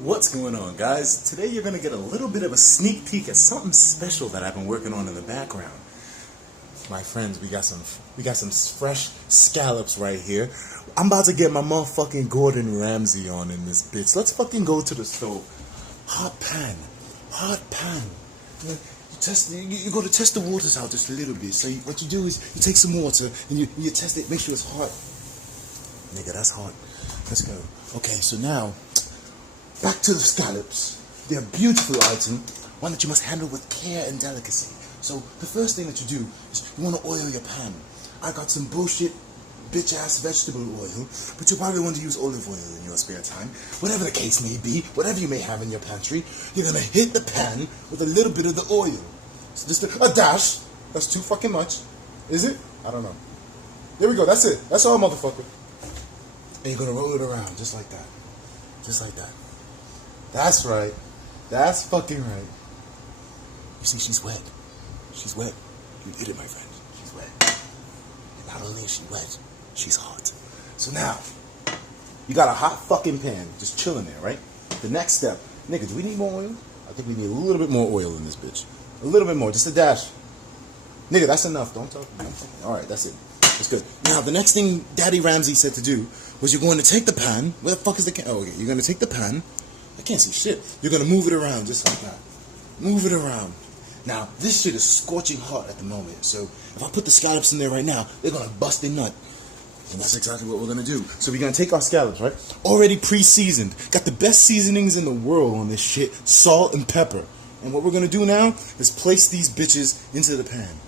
What's going on, guys? Today you're going to get a little bit of a sneak peek at something special that I've been working on in the background. My friends, we got some fresh scallops right here. I'm about to get my motherfucking Gordon Ramsay on in this bitch. Let's fucking go to the stove. Hot pan. You go to test the waters out just a little bit. So what you do is you take some water and you test it, make sure it's hot. Nigga, that's hot. Let's go. Okay, so now back to the scallops. They're a beautiful item, one that you must handle with care and delicacy. So the first thing that you do is you want to oil your pan. I got some bullshit bitch-ass vegetable oil, but you probably want to use olive oil in your spare time. Whatever the case may be, whatever you may have in your pantry, you're going to hit the pan with a little bit of the oil. So just a dash. That's too fucking much. Is it? I don't know. There we go. That's it. That's all, motherfucker. And you're going to roll it around just like that. Just like that. That's right. That's fucking right. You see, she's wet. She's wet. You eat it, my friend. She's wet. And not only is she wet, she's hot. So now, you got a hot fucking pan just chilling there, right? The next step, nigga, do we need more oil? I think we need a little bit more oil in this bitch. A little bit more, just a dash. Nigga, that's enough. Don't talk. Alright, that's it. That's good. Now, the next thing Daddy Ramsay said to do was you're going to take the pan. Where the fuck is the can? Oh, okay. You're going to take the pan. I can't see shit. You're going to move it around just like that. Move it around. Now, this shit is scorching hot at the moment. So, if I put the scallops in there right now, they're going to bust their nut. And that's exactly what we're going to do. So, we're going to take our scallops, right? Already pre-seasoned. Got the best seasonings in the world on this shit. Salt and pepper. And what we're going to do now is place these bitches into the pan.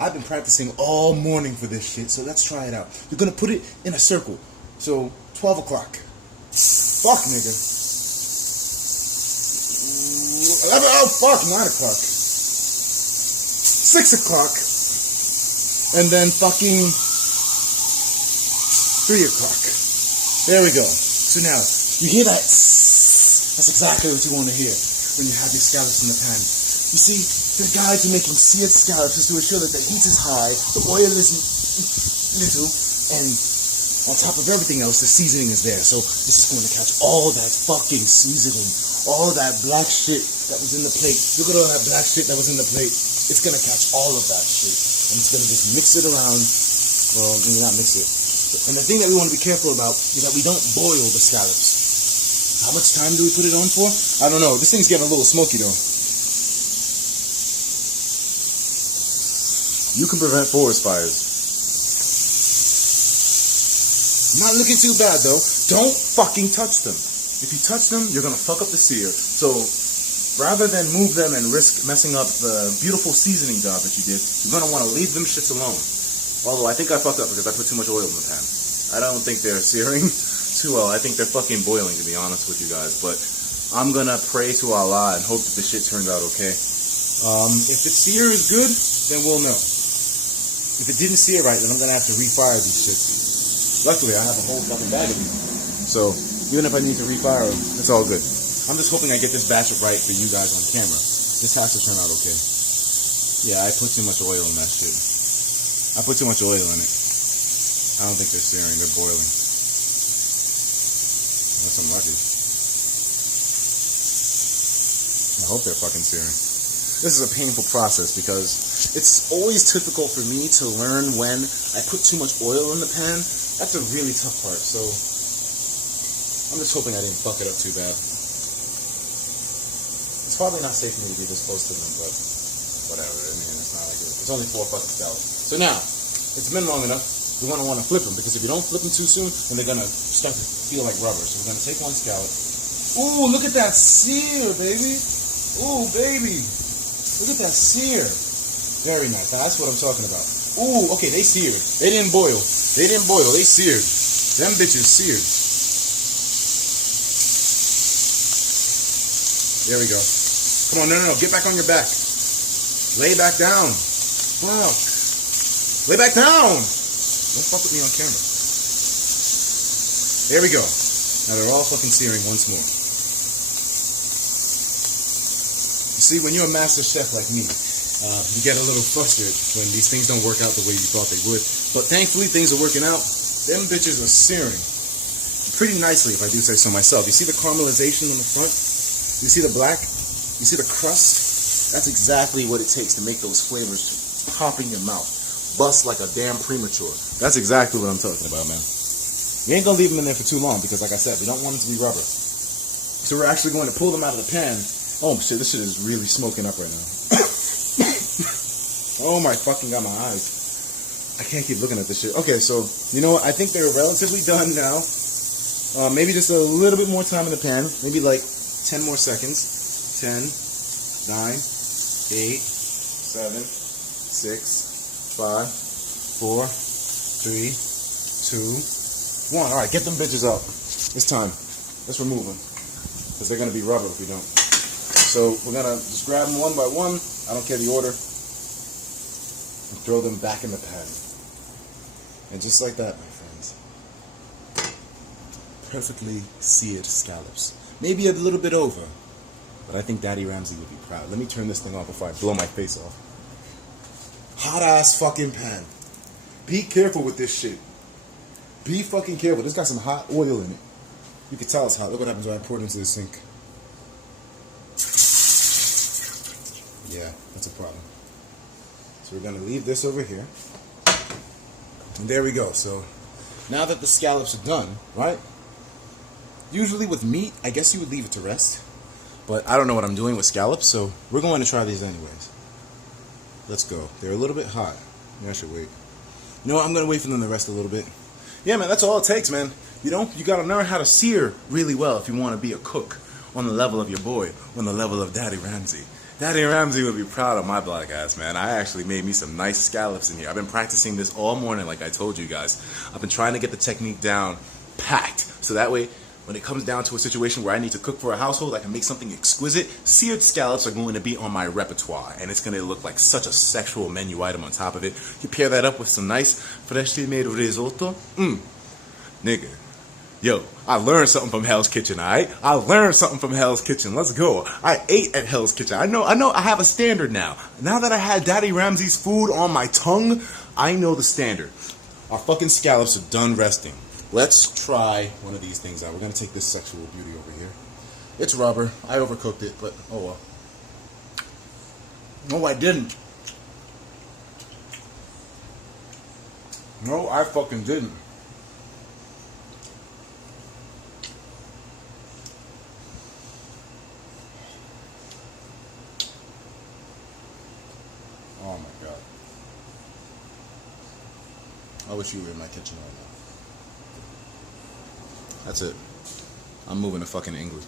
I've been practicing all morning for this shit, so let's try it out. You're going to put it in a circle. So, 12 o'clock. Fuck, nigga. 11, oh, fuck, 9 o'clock. 6 o'clock. And then fucking 3 o'clock. There we go. So now, you hear that? That's exactly what you want to hear when you have your scallops in the pan. You see, the guide to making seared scallops is to ensure that the heat is high, the oil is little, and on top of everything else, the seasoning is there. So this is going to catch all that fucking seasoning, all that black shit that was in the plate. Look at all that black shit that was in the plate. It's going to catch all of that shit. And it's going to just mix it around. Well, not mix it. And the thing that we want to be careful about is that we don't boil the scallops. How much time do we put it on for? I don't know. This thing's getting a little smoky though. You can prevent forest fires. Not looking too bad though. Don't fucking touch them. If you touch them, you're gonna fuck up the sear. So rather than move them and risk messing up the beautiful seasoning job that you did, you're gonna want to leave them shits alone. Although I think I fucked up because I put too much oil in the pan. I don't think they're searing too well. I think they're fucking boiling, to be honest with you guys. But I'm gonna pray to Allah and hope that the shit turns out okay. If the sear is good, then we'll know. If it didn't sear right, then I'm gonna have to refire these shits. Luckily, I have a whole fucking bag of these. So even if I need to refire them, it's all good. I'm just hoping I get this batch right for you guys on camera. This has to turn out okay. Yeah, I put too much oil in that shit. I put too much oil in it. I don't think they're searing, they're boiling. That's some lucky. I hope they're fucking searing. This is a painful process because it's always difficult for me to learn when I put too much oil in the pan. That's a really tough part, so I'm just hoping I didn't fuck it up too bad. It's probably not safe for me to be this close to them, but whatever. I mean, it's not like it's only 4 fucking scallops. So now, it's been long enough. We want to flip them because if you don't flip them too soon, then they're gonna start to feel like rubber. So we're gonna take one scallop. Ooh, look at that sear, baby. Ooh, baby. Look at that sear. Very nice. Now that's what I'm talking about. Ooh, okay, they seared. They didn't boil. They didn't boil. They seared. Them bitches seared. There we go. Come on, no. Get back on your back. Lay back down. Fuck. Lay back down. Don't fuck with me on camera. There we go. Now they're all fucking searing once more. You see, when you're a master chef like me, you get a little frustrated when these things don't work out the way you thought they would. But thankfully, things are working out. Them bitches are searing. pretty nicely, if I do say so myself. You see the caramelization on the front? You see the black? You see the crust? That's exactly what it takes to make those flavors pop in your mouth. Bust like a damn premature. That's exactly what I'm talking about, man. You ain't gonna leave them in there for too long because, like I said, we don't want them to be rubber. So we're actually going to pull them out of the pan. Oh shit, this shit is really smoking up right now. Oh my fucking god, my eyes. I can't keep looking at this shit. Okay, so, you know what? I think they're relatively done now. Maybe just a little bit more time in the pan. Maybe like 10 more seconds. 10, 9, 8, 7, 6, 5, 4, 3, 2, 1. Alright, get them bitches up. It's time. Let's remove them. Because they're going to be rubber if we don't. So we're going to just grab them one by one. I don't care the order. And throw them back in the pan. And just like that, my friends. Perfectly seared scallops. Maybe a little bit over. But I think Daddy Ramsay would be proud. Let me turn this thing off before I blow my face off. Hot ass fucking pan. Be careful with this shit. Be fucking careful. This got some hot oil in it. You can tell it's hot. Look what happens when I pour it into the sink. Yeah, that's a problem. So we're going to leave this over here. And there we go. So now that the scallops are done, right? Usually with meat, I guess you would leave it to rest. But I don't know what I'm doing with scallops, so we're going to try these anyways. Let's go. They're a little bit hot. Maybe I should wait. You know what? I'm going to wait for them to rest a little bit. Yeah, man, that's all it takes, man. You know, you got to learn how to sear really well if you want to be a cook on the level of your boy, on the level of Daddy Ramsay. Daddy Ramsay would be proud of my black ass, man. I actually made me some nice scallops in here. I've been practicing this all morning, like I told you guys. I've been trying to get the technique down packed, so that way, when it comes down to a situation where I need to cook for a household, I can make something exquisite. Seared scallops are going to be on my repertoire, and it's going to look like such a sexual menu item on top of it. You pair that up with some nice, freshly made risotto. Nigga. Yo, I learned something from Hell's Kitchen, alright? I learned something from Hell's Kitchen. Let's go. I ate at Hell's Kitchen. I know I have a standard now. Now that I had Daddy Ramsay's food on my tongue, I know the standard. Our fucking scallops are done resting. Let's try one of these things out. We're going to take this sexual beauty over here. It's rubber. I overcooked it, but oh well. No, I didn't. No, I fucking didn't. Oh my god. I wish you were in my kitchen right now. That's it. I'm moving to fucking England.